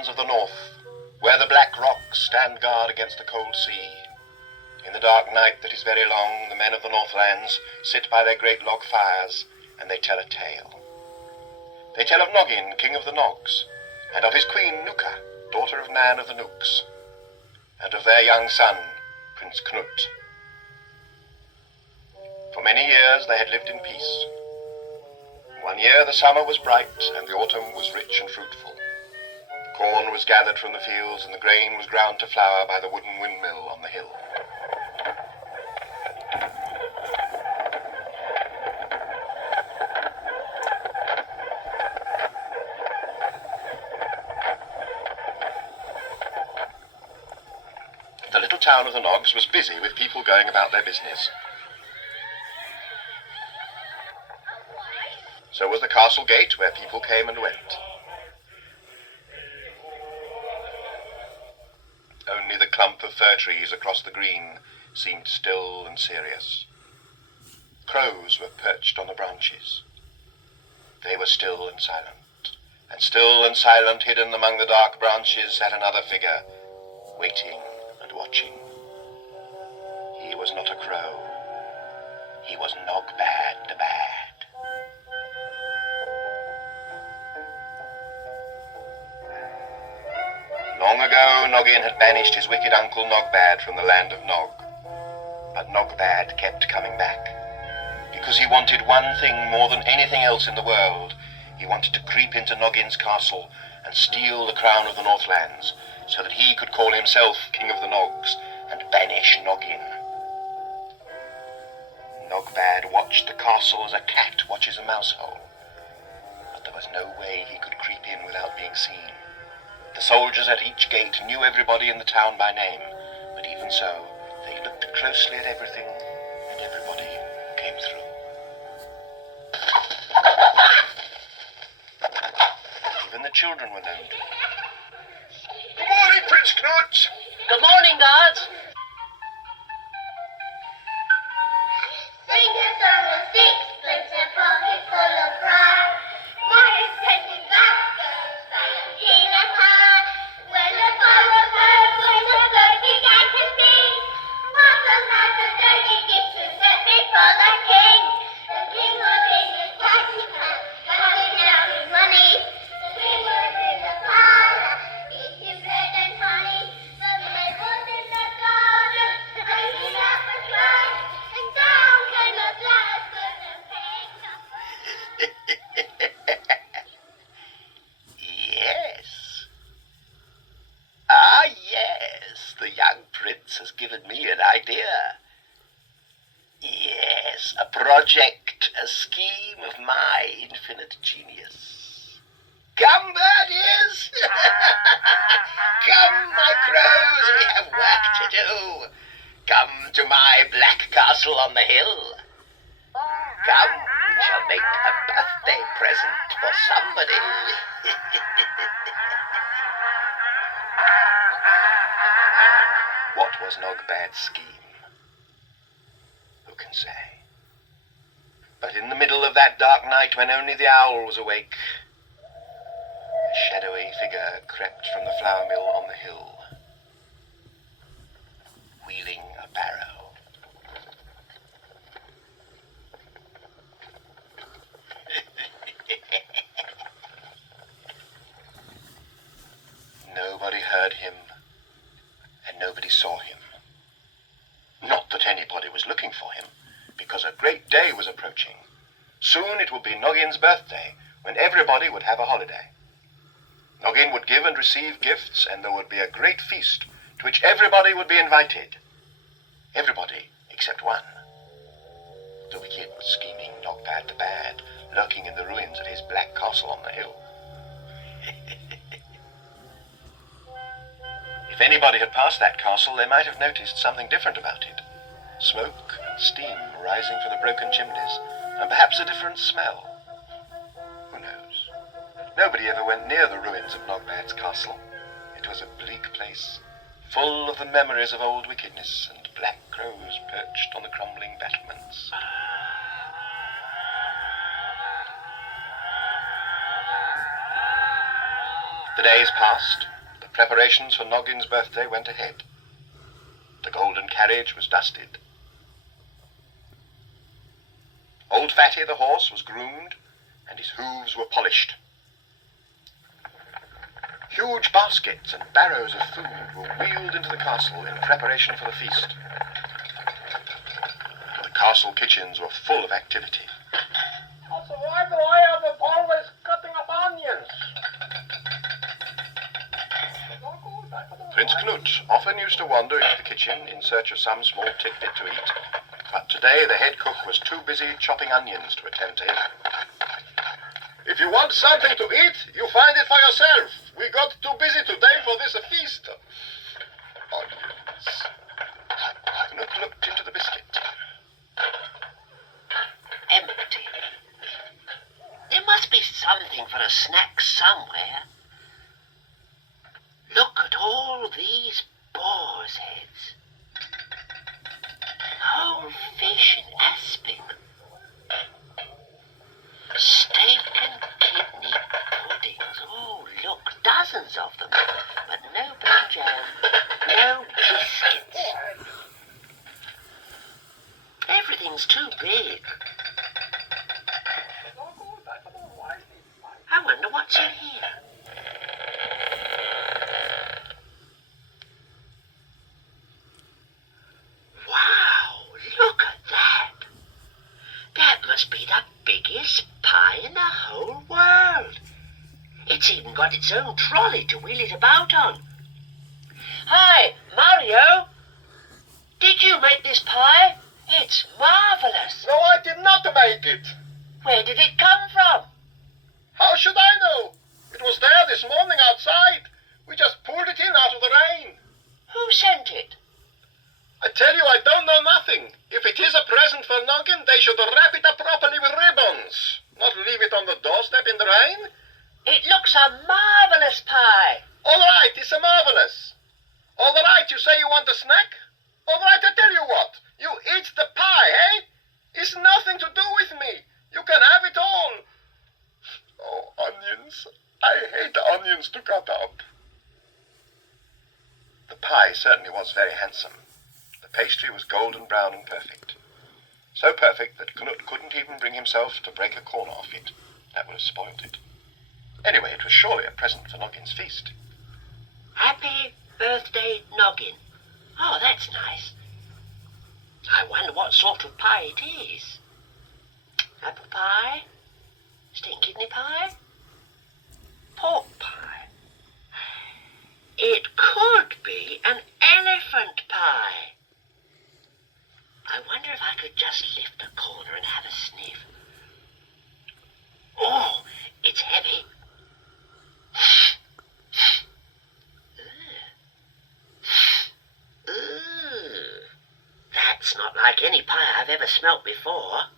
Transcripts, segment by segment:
lands of the north, where the black rocks stand guard against the cold sea. In the dark night that is very long, the men of the Northlands sit by their great log fires, and they tell a tale. They tell of Noggin, king of the Nogs, and of his queen Nuka, daughter of Nan of the Nooks, and of their young son, Prince Knut. For many years they had lived in peace. One year the summer was bright, and the autumn was rich and fruitful. The corn was gathered from the fields, and the grain was ground to flour by the wooden windmill on the hill. The little town of the Nogs was busy with people going about their business. So was the castle gate, where people came and went. Only the clump of fir trees across the green seemed still and serious. Crows were perched on the branches. They were still and silent, and still and silent, hidden among the dark branches, sat another figure, waiting and watching. He was not a crow. He was Nogbad the Bad. Long ago, Noggin had banished his wicked uncle Nogbad from the land of Nog. But Nogbad kept coming back, because he wanted one thing more than anything else in the world. He wanted to creep into Noggin's castle and steal the crown of the Northlands, so that he could call himself King of the Nogs and banish Noggin. Nogbad watched the castle as a cat watches a mouse hole, but there was no way he could creep in without being seen. The soldiers at each gate knew everybody in the town by name, but even so, they looked closely at everything, and everybody came through. Even the children were known. Good morning, Prince Knut! Good morning, guards. Sing a song of sixpence, a pocket full of pride. Why is taking back those silent king of high? When the fire burned, when the blood began to sting, what a night of dirty gifts were set before the king. The king was in his taxi cab, counting out his money. The king was in the parlor, eating bread and honey. The man was in the garden, hanging out the grass, and down came a blackbird and picked up Yes. Ah, yes, the young prince has given me an idea. Yes, a project, a scheme of my infinite genius. Come, birdies! Come, my crows, we have work to do. Come to my black castle on the hill. Come, we shall make a birthday present for somebody. What was Nogbad's scheme? Who can say? But in the middle of that dark night, when only the owl was awake, a shadowy figure crept from the flour mill on the hill, wheeling a barrow. Nobody heard him, and nobody saw him. Not that anybody was looking for him, because a great day was approaching. Soon it would be Noggin's birthday, when everybody would have a holiday. Noggin would give and receive gifts, and there would be a great feast, to which everybody would be invited. Everybody except one. The wicked, scheming Nogbad the Bad, lurking in the ruins of his black castle on the hill. If anybody had passed that castle, they might have noticed something different about it. Smoke and steam rising from the broken chimneys, and perhaps a different smell. Who knows? Nobody ever went near the ruins of Nogbad's castle. It was a bleak place, full of the memories of old wickedness, and black crows perched on the crumbling battlements. The days passed. The preparations for Noggin's birthday went ahead. The golden carriage was dusted. Old Fatty the horse was groomed, and his hooves were polished. Huge baskets and barrows of food were wheeled into the castle in preparation for the feast. The castle kitchens were full of activity. Also, why do I have always cutting up onions? Prince Knut often used to wander into the kitchen in search of some small tidbit to eat, but today the head cook was too busy chopping onions to attend to him. If you want something to eat, you find it for yourself. We got too busy today for this feast. Onions. Knut looked into the biscuit tin. Empty. There must be something for a snack somewhere. Look at all these boar's heads. Whole fish in aspic. Steak and kidney puddings. Oh, look, dozens of them. But no jam, no biscuits. Everything's too big. I wonder what's in here. Wow, look at that. That must be the biggest pie in the whole world. It's even got its own trolley to wheel it about on. Hi, Mario. Did you make this pie? It's marvelous. No, I did not make it. Where did it come from? How should I know? It was there this morning outside. We just pulled it in out of the rain. Who sent it? I tell you, I don't know nothing. If it is a present for Noggin, they should wrap it up properly with ribbons, not leave it on the doorstep in the rain. It looks a marvelous pie. All right, it's a marvelous. All right, you say you want a snack? All right, I tell you what. You eat the pie, eh? It's nothing to do with me. You can have it all. Oh, onions. I hate onions to cut up. The pie certainly was very handsome. The pastry was golden brown and perfect. So perfect that Knut couldn't even bring himself to break a corner off it. That would have spoiled it. Anyway, it was surely a present for Noggin's feast. Happy birthday, Noggin. Oh, that's nice. I wonder what sort of pie it is. Apple pie? Steak kidney pie? Pork pie? It could be an elephant pie. I wonder if I could just lift a corner and have a sniff. Oh, it's heavy. That's not like any pie I've ever smelt before.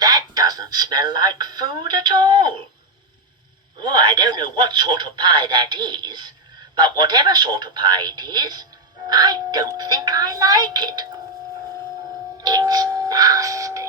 That doesn't smell like food at all. Oh, I don't know what sort of pie that is, but whatever sort of pie it is, I don't think I like it. It's nasty.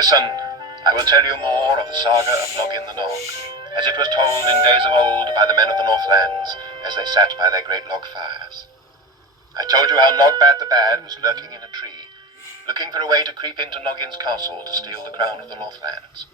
Listen, I will tell you more of the saga of Noggin the Nog, as it was told in days of old by the men of the Northlands as they sat by their great log fires. I told you how Nogbad the Bad was lurking in a tree, looking for a way to creep into Noggin's castle to steal the crown of the Northlands.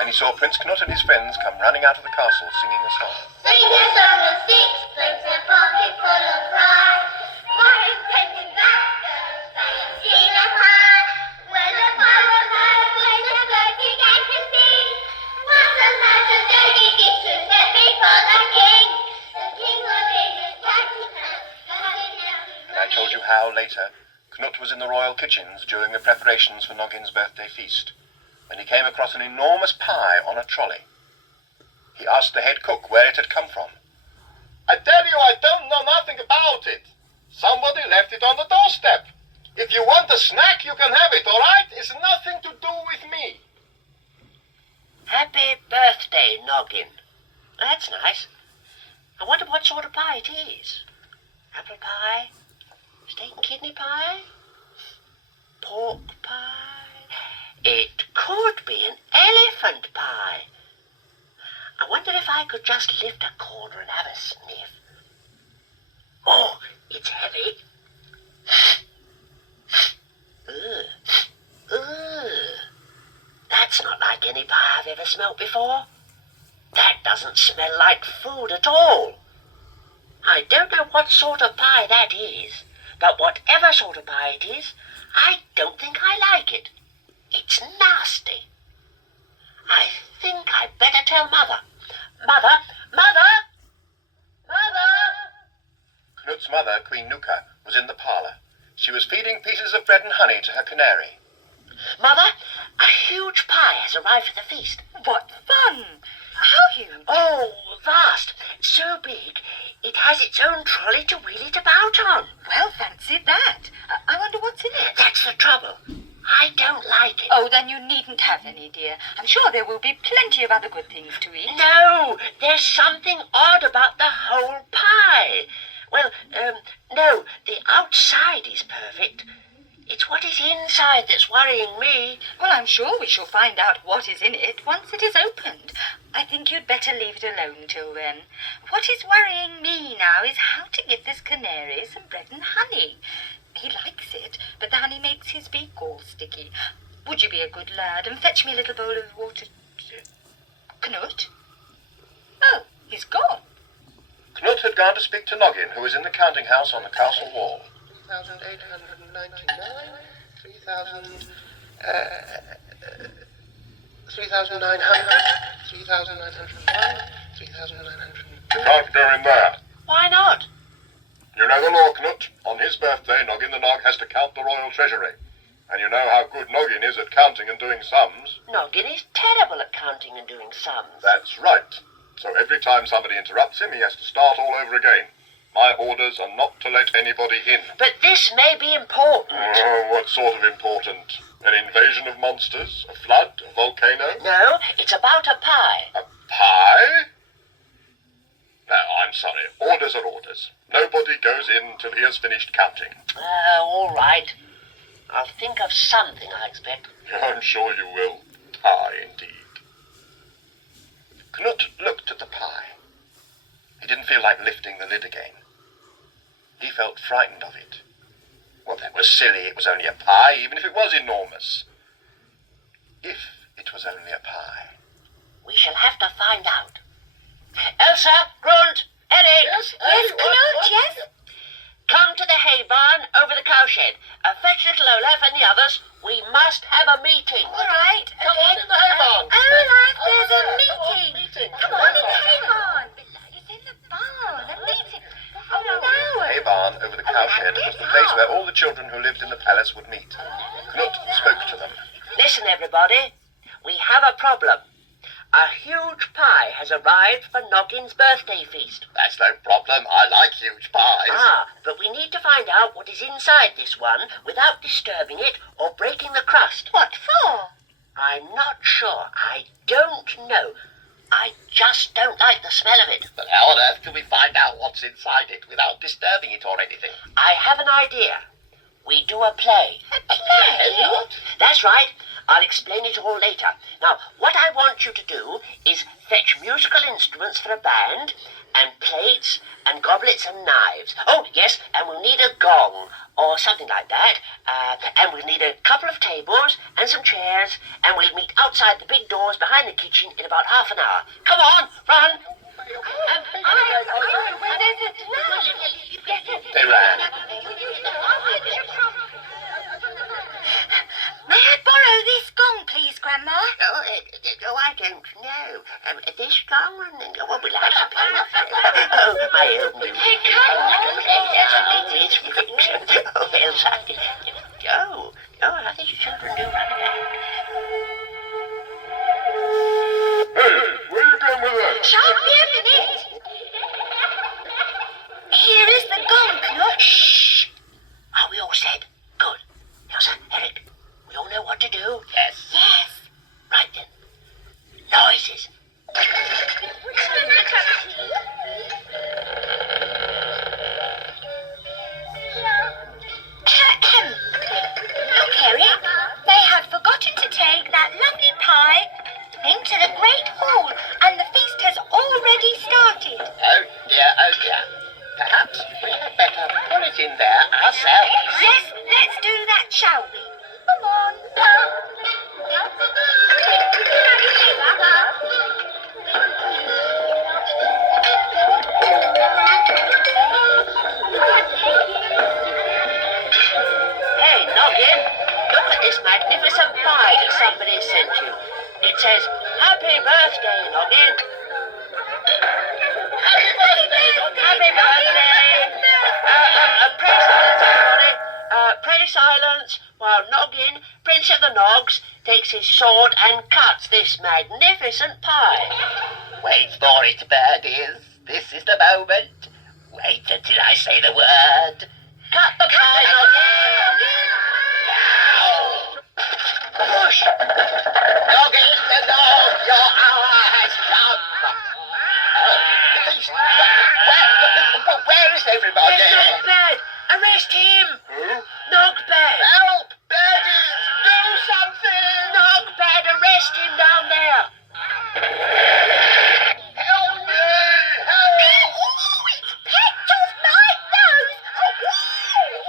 Then he saw Prince Knut and his friends come running out of the castle singing a song. Sing a song of sixpence, a pocket full of rye. For his taking that girl's stay and seen a pie. When the pie was over, when the bird began to sing, what a nice and dirty gift to set before the king. The later, Knut was in the royal kitchens during the preparations for Noggin's birthday feast, when he came across an enormous pie on a trolley. He asked the head cook where it had come from. I tell you, I don't know nothing about it. Somebody left it on the doorstep. If you want a snack, you can have it, all right? It's nothing to do with me. Happy birthday, Noggin. That's nice. I wonder what sort of pie it is. Apple pie? Steak and kidney pie? Pork pie? It could be an elephant pie. I wonder if I could just lift a corner and have a sniff. Oh, it's heavy. That's not like any pie I've ever smelt before. That doesn't smell like food at all. I don't know what sort of pie that is, but whatever sort of pie it is, I don't think I like it. It's nasty. I think I'd better tell Mother. Mother! Mother! Mother! Knut's mother, Queen Nuka, was in the parlour. She was feeding pieces of bread and honey to her canary. Mother, a huge pie has arrived for the feast. What fun! How huge? Oh, vast. So big, it has its own trolley to wheel it about on. Well, fancy that. I wonder what's in it. That's the trouble. I don't like it. Oh, then you needn't have any, dear. I'm sure there will be plenty of other good things to eat. No, there's something odd about the whole pie. Well, no, the outside is perfect. It's what is inside that's worrying me. Well, I'm sure we shall find out what is in it once it is opened. I think you'd better leave it alone till then. What is worrying me now is how to give this canary some bread and honey. He likes it, but the honey makes his beak all sticky. Would you be a good lad and fetch me a little bowl of water? Knut? Oh, he's gone. Knut had gone to speak to Noggin, who was in the counting house on the castle wall. 3,899, 3,900, 3,901, 3,902. You can't go in there. Why not? You know the law, Knut. On his birthday, Noggin the Nog has to count the royal treasury. And you know how good Noggin is at counting and doing sums. Noggin is terrible at counting and doing sums. That's right. So every time somebody interrupts him, he has to start all over again. My orders are not to let anybody in. But this may be important. Oh, what sort of important? An invasion of monsters? A flood? A volcano? No, it's about a pie. A pie? No, I'm sorry. Orders are orders. Nobody goes in till he has finished counting. All right. I'll think of something, I expect. I'm sure you will. Pie, indeed. Knut looked at the pie. He didn't feel like lifting the lid again. He felt frightened of it. Well, that was silly. It was only a pie, even if it was enormous. If it was only a pie. We shall have to find out. Elsa, Grunt, Eric. Yes, Knut, yes? Come to the hay barn over the cowshed. Fetch little Olaf and the others. We must have a meeting. All right. Come on in the hay barn. Olaf, there's a Come on, meeting. meeting. Come on in the hay barn. It's in the barn, a meeting. Oh, no. The hay barn over the cowshed was the place where all the children who lived in the palace would meet. Knut spoke to them. Listen, everybody. We have a problem. A huge pie has arrived for Noggin's birthday feast. That's no problem. I like huge pies. But we need to find out what is inside this one without disturbing it or breaking the crust. What for? I'm not sure. I don't know. I just don't like the smell of it. But how on earth can we find out what's inside it without disturbing it or anything? I have an idea. We do a play. A play? That's right. I'll explain it all later. Now, what I want you to do is fetch musical instruments for a band, and plates, and goblets, and knives. Oh, yes, and we'll need a gong, or something like that. And we'll need a couple of tables, and some chairs, and we'll meet outside the big doors behind the kitchen in about half an hour. Come on, run! They ran. May I borrow this gong, please, Grandma? I don't know. This gong, what will I suppose? Oh, my own music. Hey, come on. It's fixed. Oh, Elsa. these children do run about. Hey, where you been with that? Shan't be a minute. Here is the gong, Knut. Shh! Are we all set? Good. Elsa, Eric, we all know what to do? Yes. Yes. Right then. Noises. Look, Eric, they had forgotten to take that lovely pie into the great hall, and the feast has already started. Oh dear. Perhaps we had better put it in there ourselves. Yes, let's do that, shall we? Come on. Hey, Noggin, look at this magnificent pie that somebody sent you. It says, Happy Birthday, Noggin. Happy birthday, Noggin! Happy birthday. Pray silence, everybody. Pray silence while Noggin, Prince of the Nogs, takes his sword and cuts this magnificent pie. Wait for it, birdies. This is the moment. Wait until I say the word. Cut the pie, Noggin. Push. Noggin the Nog, your hour has come. Oh, the feast. Where is everybody? It's Nogbad. Arrest him. Who? Nogbad. Help! Birdies, do something! Nogbad, arrest him down there. Help me! Help! It's pecked off my nose.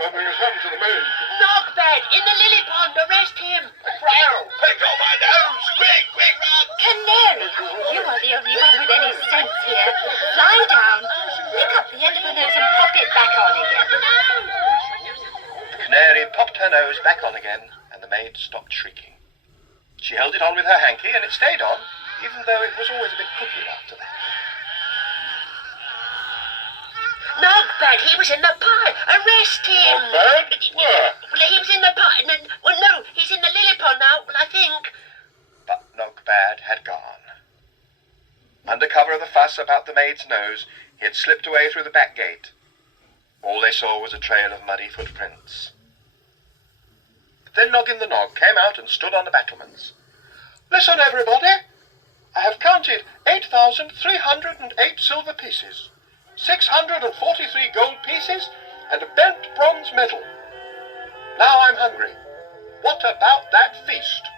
Something has happened to the maid. Nogbad, in the lily pond, arrest him. Crow, pick off my nose! Quick, run! Canary, you are the only one with any sense here. Lie down, pick up the end of the nose and pop it back on again. The canary popped her nose back on again, and the maid stopped shrieking. She held it on with her hanky, and it stayed on, even though it was always a bit crooked after that. Nogbad, he was in the pie. Arrest him. Nogbad? Where? Well, he was in the pie. No, he's in the lily pond now, I think. But Nogbad had gone. Under cover of the fuss about the maid's nose, he had slipped away through the back gate. All they saw was a trail of muddy footprints. Then Noggin the Nog came out and stood on the battlements. Listen, everybody. I have counted 8,308 silver pieces, 643 gold pieces, and a bent bronze medal. Now I'm hungry. What about that feast?